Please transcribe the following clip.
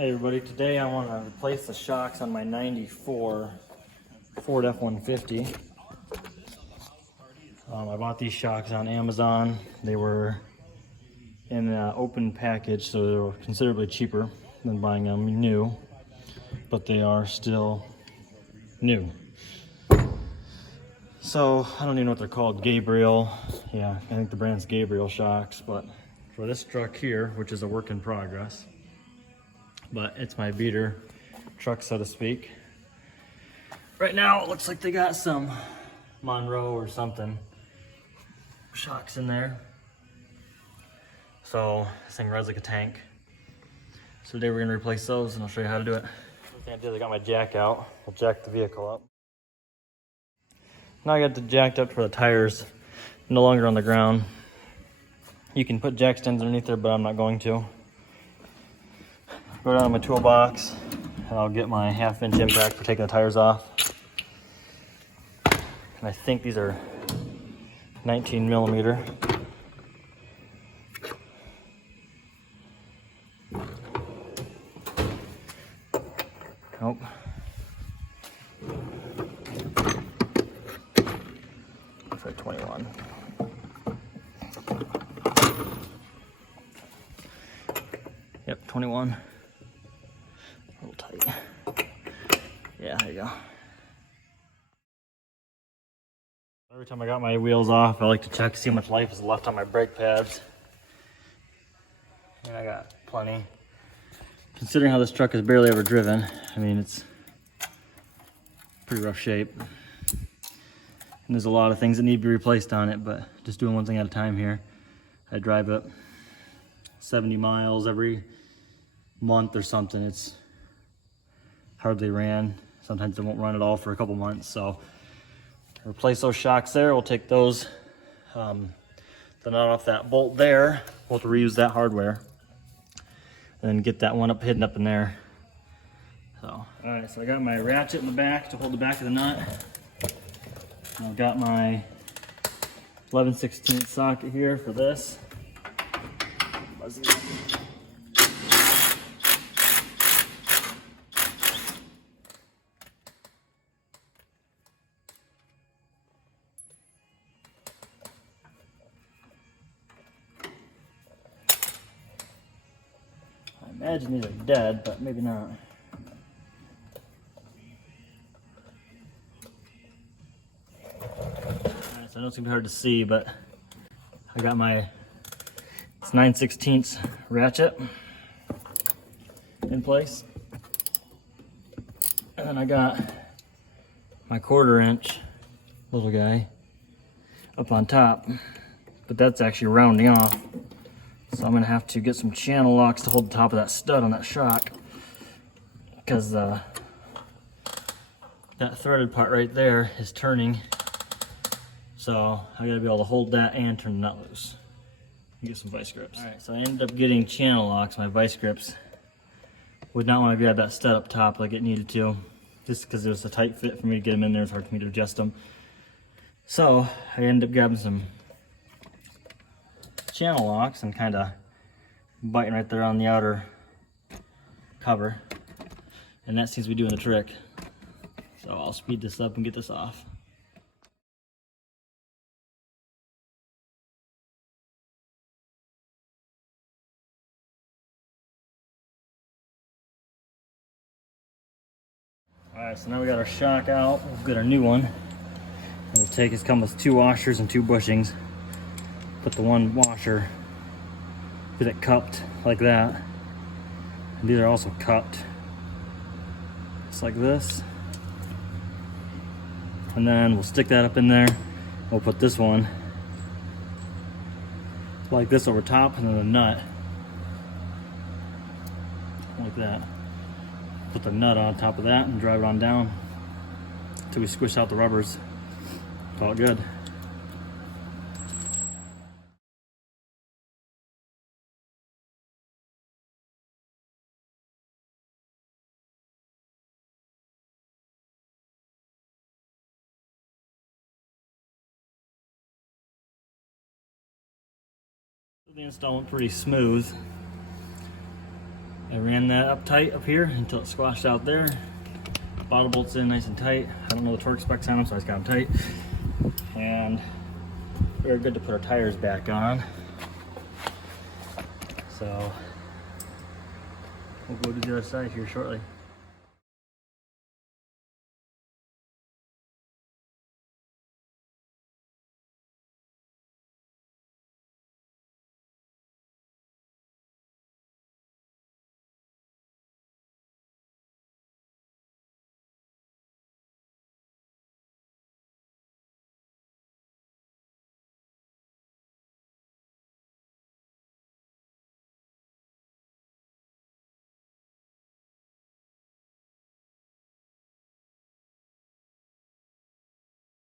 Hey everybody, today I want to replace the shocks on my 94 Ford F-150. I bought these shocks on Amazon. They were in an open package, so they were considerably cheaper than buying them new, but they are still new. So I don't even know what they're called, Gabriel. Yeah, I think the brand's Gabriel shocks, but for this truck here, which is a work in progress, but it's my beater truck, so to speak. Right now, it looks like they got some Monroe or something shocks in there. So this thing rides like a tank. So today we're gonna replace those and I'll show you how to do it. First thing I did, I got my jack out. I'll jack the vehicle up. Now I got the jacked up for the tires, no longer on the ground. You can put jack stands underneath there, but I'm not going to. Go down to my toolbox and I'll get my 1/2 inch impact for taking the tires off. And I think these are 19 millimeter. Nope. Looks like 21. Yep, 21. A little tight. Yeah, there you go. Every time I got my wheels off, I like to check to see how much life is left on my brake pads. And I got plenty. Considering how this truck is barely ever driven, I mean, it's pretty rough shape. And there's a lot of things that need to be replaced on it, but just doing one thing at a time here. I drive it 70 miles every month or something. It's hardly ran. Sometimes it won't run at all for a couple months. So replace those shocks there. We'll take those, the nut off that bolt there. We'll have to reuse that hardware. And then get that one hidden up in there. So, all right, so I got my ratchet in the back to hold the back of the nut. And I've got my 11/16 socket here for this. Buzzy. I imagine these are dead, but maybe not. Alright, so I know it's gonna be hard to see, but I got my 9/16 ratchet in place. And then I got my 1/4 inch little guy up on top, but that's actually rounding off. So I'm gonna have to get some channel locks to hold the top of that stud on that shock, because that threaded part right there is turning. So I gotta be able to hold that and turn the nut loose. Get some vice grips. All right, so I ended up getting channel locks. My vice grips would not want to grab that stud up top like it needed to, just because there's a tight fit for me to get them in there. It's hard for me to adjust them. So I ended up grabbing some channel locks and kind of biting right there on the outer cover, and that seems to be doing the trick. So I'll speed this up and get this off. Alright, so now we got our shock out. We'll get our new one. We'll take, it's come with 2 washers and 2 bushings. Put the one washer, get it cupped like that. And these are also cupped, just like this. And then we'll stick that up in there. We'll put this one like this over top, and then the nut like that. Put the nut on top of that and drive it on down until we squish out the rubbers. All good. The install went pretty smooth. I ran that up tight up here until it squashed out there. Bottle bolts in nice and tight. I don't know the torque specs on them, so I just got them tight. And we're good to put our tires back on. So we'll go to the other side here shortly.